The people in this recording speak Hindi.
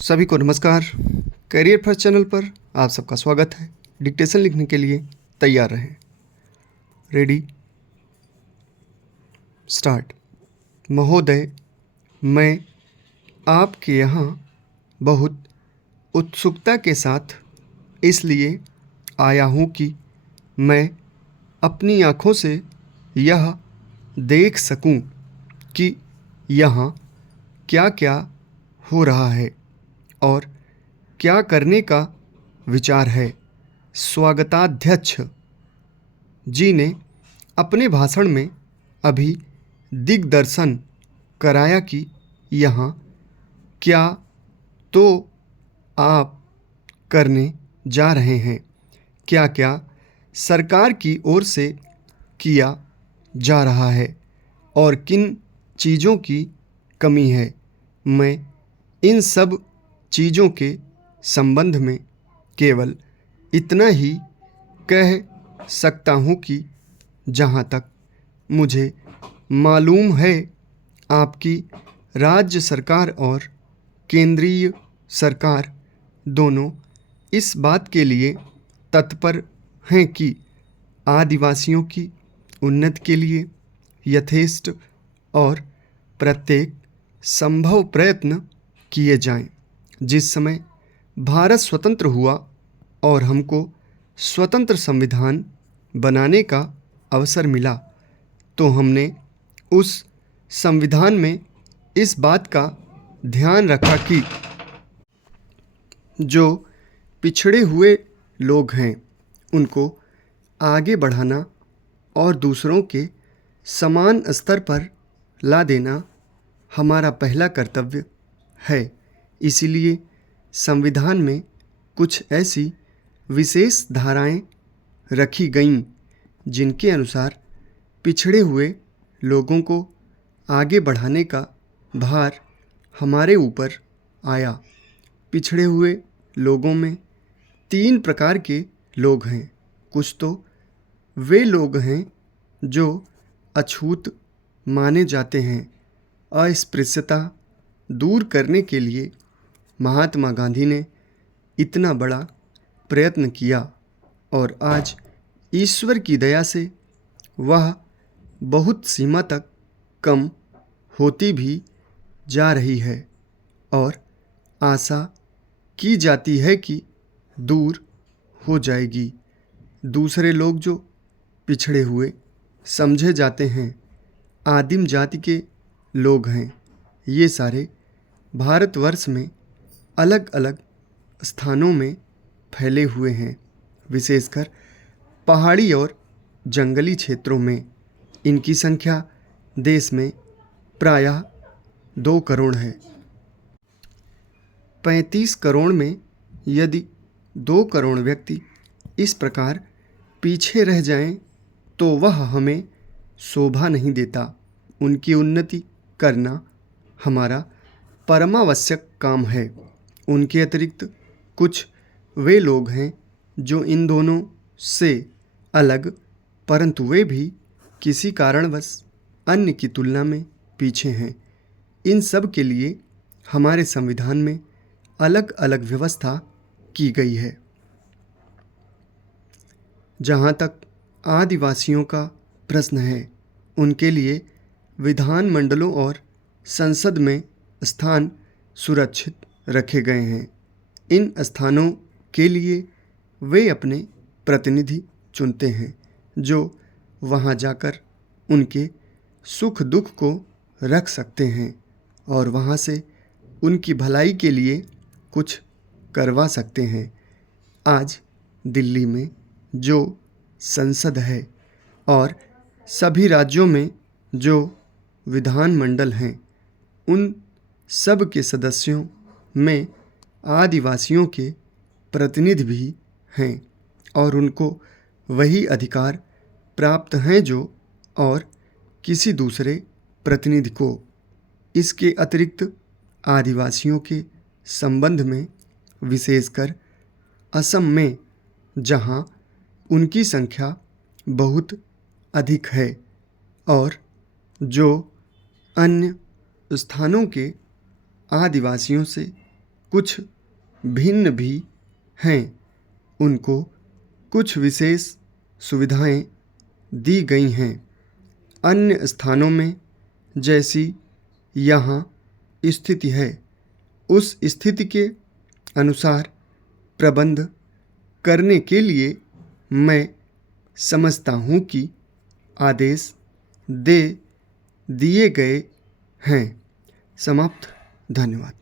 सभी को नमस्कार। करियर फर्स्ट चैनल पर आप सबका स्वागत है। डिक्टेशन लिखने के लिए तैयार रहें। Ready, start. महोदय, मैं आपके यहाँ बहुत उत्सुकता के साथ इसलिए आया हूँ कि मैं अपनी आँखों से यह देख सकूं कि यहाँ क्या क्या हो रहा है और क्या करने का विचार है। स्वागताध्यक्ष जी ने अपने भाषण में अभी दिग्दर्शन कराया कि यहाँ क्या तो आप करने जा रहे हैं, क्या क्या सरकार की ओर से किया जा रहा है और किन चीज़ों की कमी है। मैं इन सब चीज़ों के संबंध में केवल इतना ही कह सकता हूँ कि जहाँ तक मुझे मालूम है, आपकी राज्य सरकार और केंद्रीय सरकार दोनों इस बात के लिए तत्पर हैं कि आदिवासियों की उन्नति के लिए यथेष्ट और प्रत्येक संभव प्रयत्न किए जाएं। जिस समय भारत स्वतंत्र हुआ और हमको स्वतंत्र संविधान बनाने का अवसर मिला, तो हमने उस संविधान में इस बात का ध्यान रखा कि जो पिछड़े हुए लोग हैं उनको आगे बढ़ाना और दूसरों के समान स्तर पर ला देना हमारा पहला कर्तव्य है। इसीलिए संविधान में कुछ ऐसी विशेष धाराएं रखी गईं जिनके अनुसार पिछड़े हुए लोगों को आगे बढ़ाने का भार हमारे ऊपर आया। पिछड़े हुए लोगों में 3 प्रकार के लोग हैं। कुछ तो वे लोग हैं जो अछूत माने जाते हैं। अस्पृश्यता दूर करने के लिए महात्मा गांधी ने इतना बड़ा प्रयत्न किया और आज ईश्वर की दया से वह बहुत सीमा तक कम होती भी जा रही है और आशा की जाती है कि दूर हो जाएगी। दूसरे लोग जो पिछड़े हुए समझे जाते हैं, आदिम जाति के लोग हैं। ये सारे भारतवर्ष में अलग अलग स्थानों में फैले हुए हैं, विशेषकर पहाड़ी और जंगली क्षेत्रों में। इनकी संख्या देश में प्रायः 2 करोड़ है। 35 करोड़ में यदि 2 करोड़ व्यक्ति इस प्रकार पीछे रह जाएं, तो वह हमें शोभा नहीं देता। उनकी उन्नति करना हमारा परमावश्यक काम है। उनके अतिरिक्त कुछ वे लोग हैं जो इन दोनों से अलग, परंतु वे भी किसी कारणवश अन्य की तुलना में पीछे हैं। इन सब के लिए हमारे संविधान में अलग अलग व्यवस्था की गई है। जहाँ तक आदिवासियों का प्रश्न है, उनके लिए विधान मंडलों और संसद में स्थान सुरक्षित रखे गए हैं। इन स्थानों के लिए वे अपने प्रतिनिधि चुनते हैं जो वहां जाकर उनके सुख दुख को रख सकते हैं और वहां से उनकी भलाई के लिए कुछ करवा सकते हैं। आज दिल्ली में जो संसद है और सभी राज्यों में जो विधानमंडल हैं, उन सब के सदस्यों में आदिवासियों के प्रतिनिधि भी हैं और उनको वही अधिकार प्राप्त हैं जो और किसी दूसरे प्रतिनिधि को। इसके अतिरिक्त आदिवासियों के संबंध में विशेषकर असम में, जहां उनकी संख्या बहुत अधिक है और जो अन्य स्थानों के आदिवासियों से कुछ भिन्न भी हैं। उनको कुछ विशेष सुविधाएं दी गई हैं। अन्य स्थानों में जैसी यहाँ स्थिति है उस स्थिति के अनुसार प्रबंध करने के लिए मैं समझता हूँ कि आदेश दे दिए गए हैं। समाप्त। धन्यवाद।